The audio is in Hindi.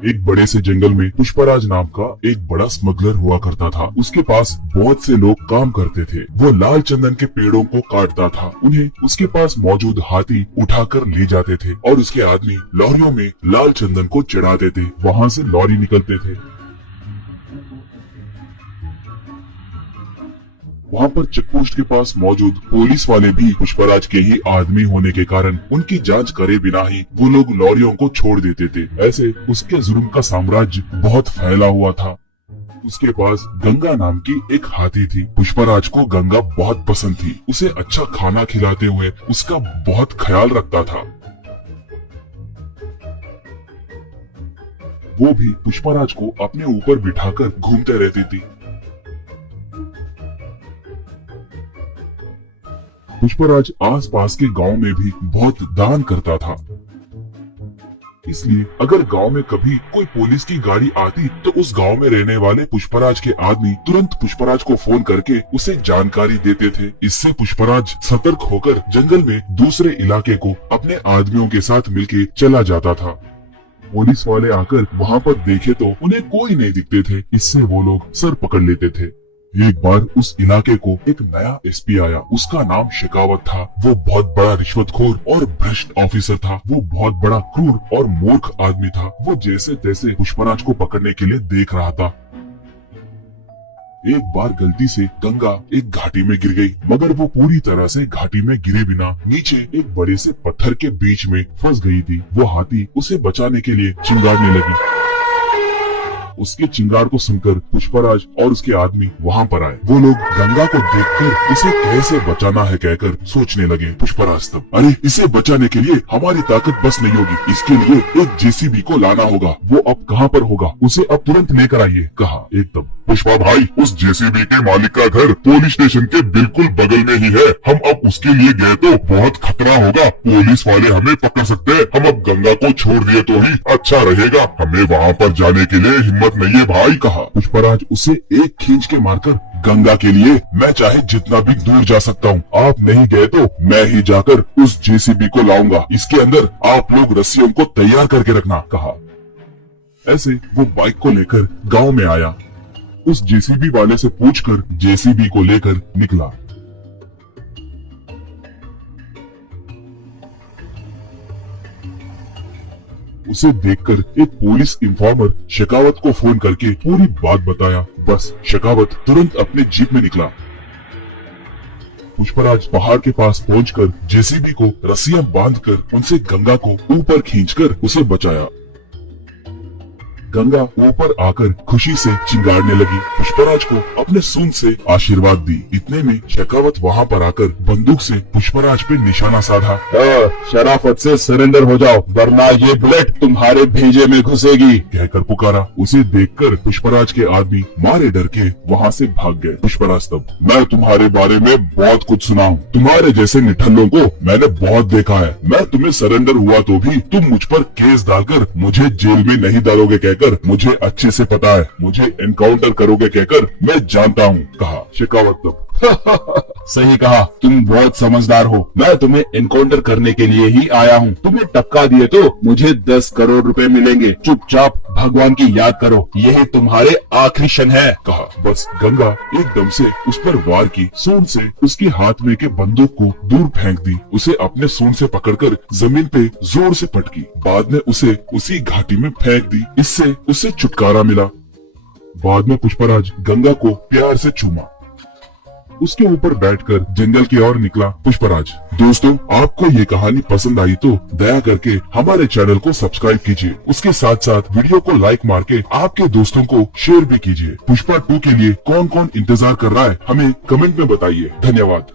एक बड़े से जंगल में पुष्पराज नाम का एक बड़ा स्मगलर हुआ करता था। उसके पास बहुत से लोग काम करते थे। वो लाल चंदन के पेड़ों को काटता था। उन्हें उसके पास मौजूद हाथी उठाकर ले जाते थे और उसके आदमी लॉरियों में लाल चंदन को चढ़ाते थे। वहाँ से लॉरी निकलते थे। वहाँ पर चेकपोस्ट के पास मौजूद पुलिस वाले भी पुष्पराज के ही आदमी होने के कारण उनकी जांच करे बिना ही वो लोग लॉरियों को छोड़ देते थे। ऐसे उसके जुर्म का साम्राज्य बहुत फैला हुआ था। उसके पास गंगा नाम की एक हाथी थी। पुष्पराज को गंगा बहुत पसंद थी। उसे अच्छा खाना खिलाते हुए उसका बहुत ख्याल रखता था। वो भी पुष्पराज को अपने ऊपर बिठाकर घूमते रहती थी। पुष्पराज आसपास के गांव में भी बहुत दान करता था। इसलिए अगर गांव में कभी कोई पुलिस की गाड़ी आती तो उस गांव में रहने वाले पुष्पराज के आदमी तुरंत पुष्पराज को फोन करके उसे जानकारी देते थे। इससे पुष्पराज सतर्क होकर जंगल में दूसरे इलाके को अपने आदमियों के साथ मिलके चला जाता था। पुलिस वाले आकर वहाँ पर देखे तो उन्हें कोई नहीं दिखते थे। इससे वो लोग सर पकड़ लेते थे। एक बार उस इलाके को एक नया एसपी आया। उसका नाम शेखावत था। वो बहुत बड़ा रिश्वतखोर और भ्रष्ट ऑफिसर था। वो बहुत बड़ा क्रूर और मूर्ख आदमी था। वो जैसे तैसे पुष्पराज को पकड़ने के लिए देख रहा था। एक बार गलती से गंगा एक घाटी में गिर गई, मगर वो पूरी तरह से घाटी में गिरे बिना नीचे एक बड़े से पत्थर के बीच में फंस गई थी। वो हाथी उसे बचाने के लिए चिंगारने लगी। उसके चिंगार को सुनकर पुष्पराज और उसके आदमी वहाँ पर आए। वो लोग गंगा को देखकर उसे कैसे बचाना है कहकर सोचने लगे। पुष्पराज तब, अरे इसे बचाने के लिए हमारी ताकत बस नहीं होगी। इसके लिए एक जेसीबी को लाना होगा। वो अब कहाँ पर होगा, उसे अब तुरंत लेकर आइए, कहा। एकदम पुष्पा भाई, उस जेसीबी के मालिक का घर पुलिस स्टेशन के बिल्कुल बगल में ही है। हम अब उसके लिए गए तो बहुत खतरा होगा। पुलिस वाले हमें पकड़ सकते हैं। हम अब गंगा को छोड़ दिए तो ही अच्छा रहेगा। हमें वहाँ पर जाने के लिए हिम्मत नहीं है भाई, कहा। पुष्पराज उसे एक खींच के मारकर, गंगा के लिए मैं चाहे जितना भी दूर जा सकता हूँ। आप नहीं गए तो मैं ही जाकर उस जेसीबी को लाऊंगा। इसके अंदर आप लोग रस्सियों को तैयार करके रखना, कहा। ऐसे वो बाइक को लेकर गांव में आया। उस जेसीबी वाले से पूछकर जेसीबी को लेकर निकला। उसे देखकर एक पुलिस इंफॉर्मर शेखावत को फोन करके पूरी बात बताया। बस शेखावत तुरंत अपने जीप में निकला। पुष्पराज पहाड़ के पास पहुंचकर जेसीबी को रस्सियां बांधकर उनसे गंगा को ऊपर खींचकर उसे बचाया। गंगा ऊपर आकर खुशी से चिंगारने लगी। पुष्पराज को अपने सूंड से आशीर्वाद दी। इतने में शेखावत वहाँ पर आकर बंदूक से पुष्पराज पे निशाना साधा। शराफत से सरेंडर हो जाओ, वरना ये बुलेट तुम्हारे भेजे में घुसेगी, कहकर पुकारा। उसे देखकर पुष्पराज के आदमी मारे डर के वहाँ से भाग गए। पुष्पराज तब, मैं तुम्हारे बारे में बहुत कुछ सुना हूँ। तुम्हारे जैसे निठल्लों को मैंने बहुत देखा है। मैं तुम्हें सरेंडर हुआ तो भी तुम मुझ पर केस डालकर मुझे जेल में नहीं डालोगे कहकर मुझे अच्छे से पता है। मुझे एनकाउंटर करोगे कहकर मैं जानता हूँ, कहा। शेखावत तब, सही कहा, तुम बहुत समझदार हो। मैं तुम्हें एनकाउंटर करने के लिए ही आया हूँ। तुम्हें टपका दिए तो मुझे 10 करोड़ रुपए मिलेंगे। चुपचाप भगवान की याद करो, यही तुम्हारे आखिरी क्षण है, कहा। बस गंगा एकदम से उस पर वार की। सूंड से उसके हाथ में के बंदूक को दूर फेंक दी। उसे अपने सूंड से पकड़कर जमीन पे जोर से पटकी। बाद में उसे उसी घाटी में फेंक दी। इससे उसे छुटकारा मिला। बाद में पुष्पराज गंगा को प्यार से चूमा। उसके ऊपर बैठकर जंगल की ओर निकला पुष्पराज। दोस्तों, आपको ये कहानी पसंद आई तो दया करके हमारे चैनल को सब्सक्राइब कीजिए। उसके साथ साथ वीडियो को लाइक मार के आपके दोस्तों को शेयर भी कीजिए। पुष्पा 2 के लिए कौन कौन इंतजार कर रहा है हमें कमेंट में बताइए। धन्यवाद।